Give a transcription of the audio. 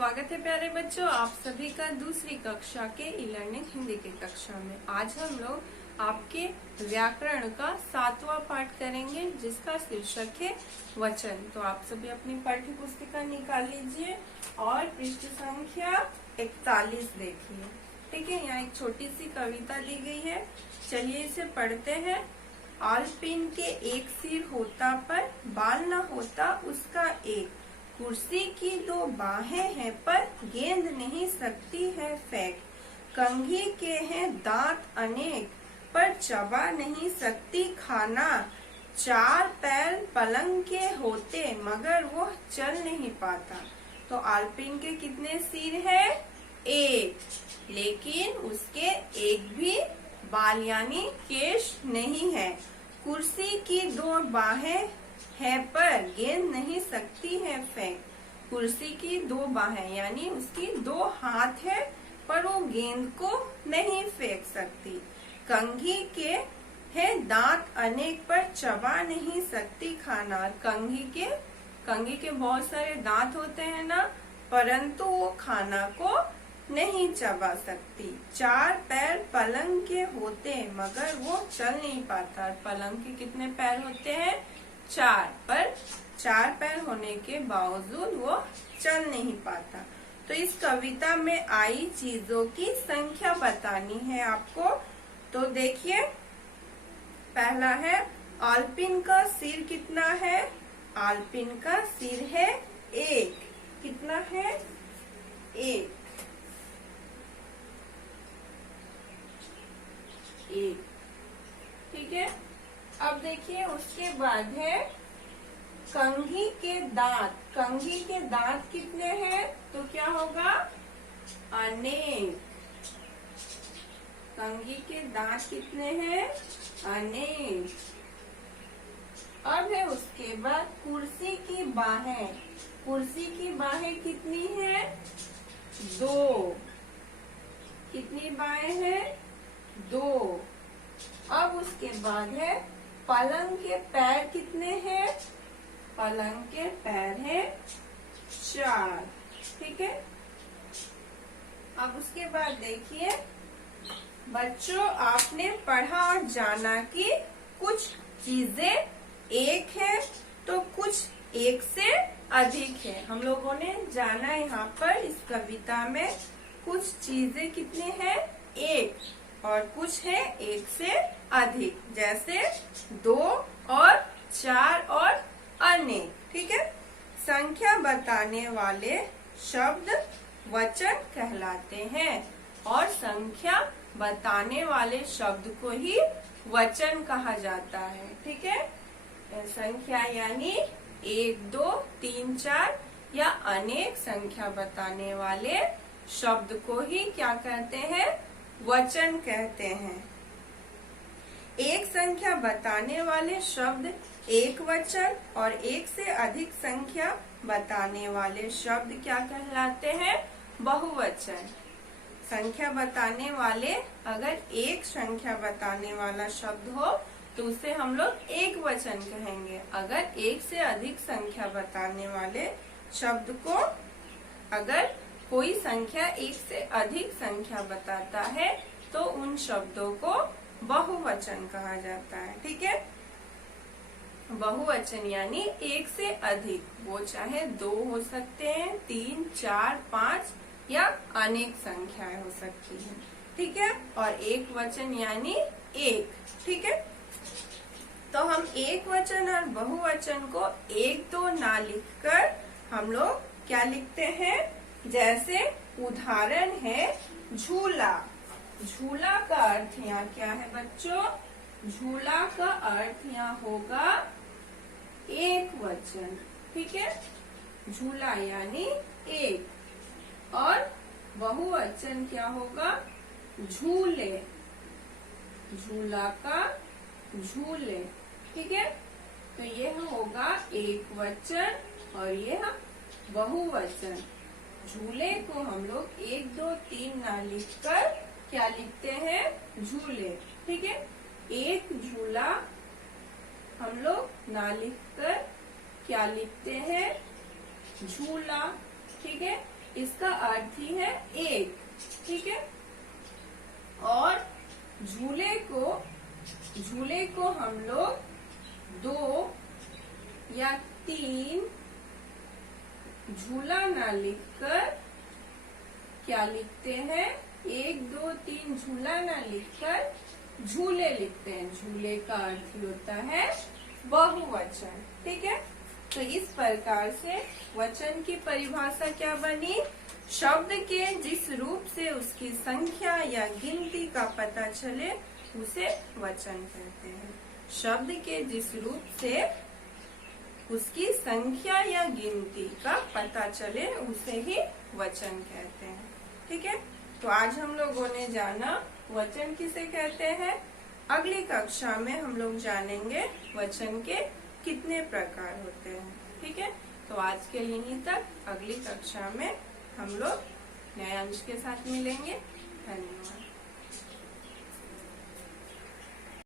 स्वागत है प्यारे बच्चों, आप सभी का दूसरी कक्षा के ई लर्निंग हिंदी की कक्षा में। आज हम लोग आपके व्याकरण का 7वां पाठ करेंगे, जिसका शीर्षक है वचन। तो आप सभी अपनी पाठ्य पुस्तिका निकाल लीजिए और पृष्ठ संख्या 41 देखिए। ठीक है, यहाँ एक छोटी सी कविता दी गई है, चलिए इसे पढ़ते हैं। आलपिन के एक सिर होता पर बाल न होता उसका एक, कुर्सी की दो बाहें हैं पर गेंद नहीं सकती है फेंक, कंघी के हैं दांत अनेक पर चबा नहीं सकती खाना, चार पैर पलंग के होते मगर वो चल नहीं पाता। तो आलपिन के कितने सिर है? एक, लेकिन उसके एक भी बाल यानी केश नहीं है। कुर्सी की दो बाहें है पर गेंद नहीं सकती है फेंक, कुर्सी की दो बाहें यानी उसकी दो हाथ है पर वो गेंद को नहीं फेंक सकती। कंघी के है दांत अनेक पर चबा नहीं सकती खाना। कंघी के बहुत सारे दांत होते हैं ना, परंतु वो खाना को नहीं चबा सकती। चार पैर पलंग के होते मगर वो चल नहीं पाता। पलंग के कितने पैर होते हैं? चार, पर चार पैर होने के बावजूद वो चल नहीं पाता। तो इस कविता में आई चीजों की संख्या बतानी है आपको। तो देखिए, पहला है आलपिन का सिर कितना है? आलपिन का सिर है एक। कितना है? एक। एक, ठीक है। अब देखिए, उसके बाद है कंघी के दांत। कंघी के दांत कितने हैं? तो क्या होगा? अनेक। कंघी के दांत कितने हैं? अनेक। अब है उसके बाद कुर्सी की बाहें। कुर्सी की बाहें कितनी हैं? दो। कितनी बाहें हैं? दो। अब उसके बाद है पलंग के पैर कितने हैं? पलंग के पैर हैं चार। ठीक है। अब उसके बाद देखिए बच्चों, आपने पढ़ा और जाना कि कुछ चीजें एक है तो कुछ एक से अधिक है। हम लोगों ने जाना यहाँ पर इस कविता में कुछ चीजें कितनी हैं? एक, और कुछ है एक से अधिक, जैसे दो और चार और अनेक। ठीक है। संख्या बताने वाले शब्द वचन कहलाते हैं और संख्या बताने वाले शब्द को ही वचन कहा जाता है। ठीक है। संख्या यानी एक, दो, तीन, चार या अनेक संख्या बताने वाले शब्द को ही क्या कहते हैं? वचन कहते हैं। एक संख्या बताने वाले शब्द एक वचन और एक से अधिक संख्या बताने वाले शब्द क्या कहलाते हैं? बहुवचन। संख्या बताने वाले, अगर एक संख्या बताने वाला शब्द हो तो उसे हम लोग एक वचन कहेंगे। अगर एक से अधिक संख्या बताने वाले शब्द को, अगर कोई संख्या एक से अधिक संख्या बताता है तो उन शब्दों को बहुवचन कहा जाता है। ठीक है। बहुवचन यानी एक से अधिक, वो चाहे दो हो सकते हैं, तीन, चार, पाँच या अनेक संख्याएं हो सकती हैं। ठीक है। और एक वचन यानी एक। ठीक है। तो हम एक वचन और बहुवचन को एक दो ना लिखकर हम लोग क्या लिखते हैं? जैसे उदाहरण है झूला। झूला का अर्थ यहाँ क्या है बच्चों? झूला का अर्थ यहाँ होगा एक वचन। ठीक है। झूला यानी एक, और बहुवचन क्या होगा? झूले। झूला का झूले। ठीक है। तो ये होगा एक वचन और यह बहुवचन। झूले को हम लोग एक, दो, तीन ना लिखकर क्या लिखते हैं? झूले। ठीक है। एक झूला हम लोग ना लिखकर क्या लिखते हैं? झूला। ठीक है। इसका अर्थ ही है एक, ठीक है। और झूले को हम लोग 2 या 3 झूला ना लिखकर क्या लिखते हैं, 1 2 3 झूला ना लिखकर झूले लिखते हैं। झूले का अर्थ ही होता है बहुवचन, ठीक है। तो इस प्रकार से वचन की परिभाषा क्या बनी, शब्द के जिस रूप से उसकी संख्या या गिनती का पता चले उसे वचन कहते हैं। शब्द के जिस रूप से उसकी संख्या या गिनती का पता चले उसे ही वचन कहते हैं, ठीक है। तो आज हम लोगों ने जाना वचन किसे कहते हैं। अगली कक्षा में हम लोग जानेंगे वचन के कितने प्रकार होते हैं, ठीक है। तो आज के लिए यहीं तक, अगली कक्षा में हम लोग नए अंश के साथ मिलेंगे। धन्यवाद।